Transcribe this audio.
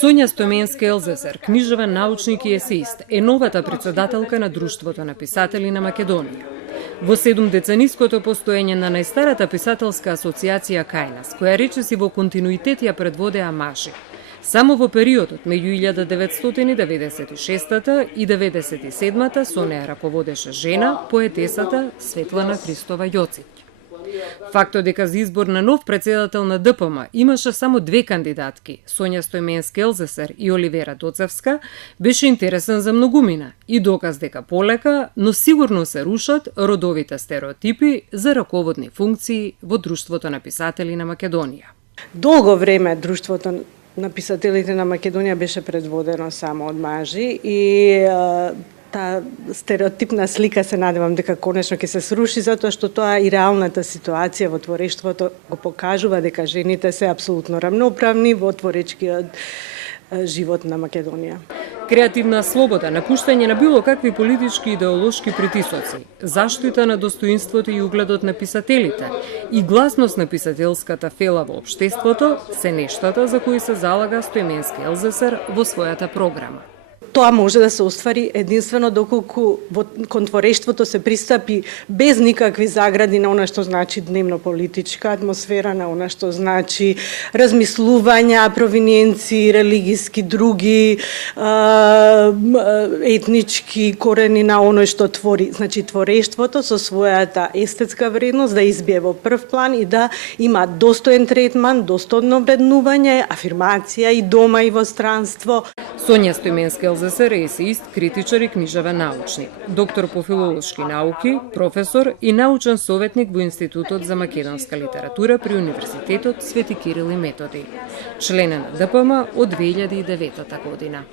Сонја Стоменска Елзесер, книжевен научник и есеист, е новата председателка на Друштвото на писатели на Македонија. Во 7-децениското постоење на најстарата писателска асоциација Кајнас, која речиси во континуитет ја предводеа мажи. Само во периодот меѓу 1996 и 1997 со неа раководеше жена, поетесата Светлана Христова Јоцик. Фактот дека за избор на нов председател на ДПМ имаше само две кандидатки, Сонја Стоменска Елзесер и Оливера Доцевска, беше интересен за многумина и доказ дека полека, но сигурно се рушат родовите стереотипи за раководни функции во Друштвото на писатели на Македонија. Долго време Друштвото на писателите на Македонија беше предводено само од мажи и таа стереотипна слика се надевам дека конечно ќе се сруши, затоа што тоа и реалната ситуација во творештвото го покажува дека жените се апсолутно рамноправни во творечкиот живот на Македонија. Креативна слобода, напуштање на било какви политички и идеолошки притисоци, заштита на достоинството и угледот на писателите и гласност на писателската фела во општеството се нештата за кои се залага Стоменска Елзесер во својата програма. Тоа може да се оствари единствено доколку кон творештвото се пристапи без никакви загради на она што значи дневно политичка атмосфера, на она што значи размислувања, провиненци, религиски, други, етнички корени на оној што твори. Значи творештвото со својата естетска вредност да избие во прв план и да има достоен третман, достојно вреднување, афирмација и дома и во странство. Сонја Стоменска Елзесер е есеист, критичар и книжевен научник, доктор по филолошки науки, професор и научен советник во Институтот за македонска литература при Универзитетот Свети Кирил и Методи. Член на ДПМ од 2009 година.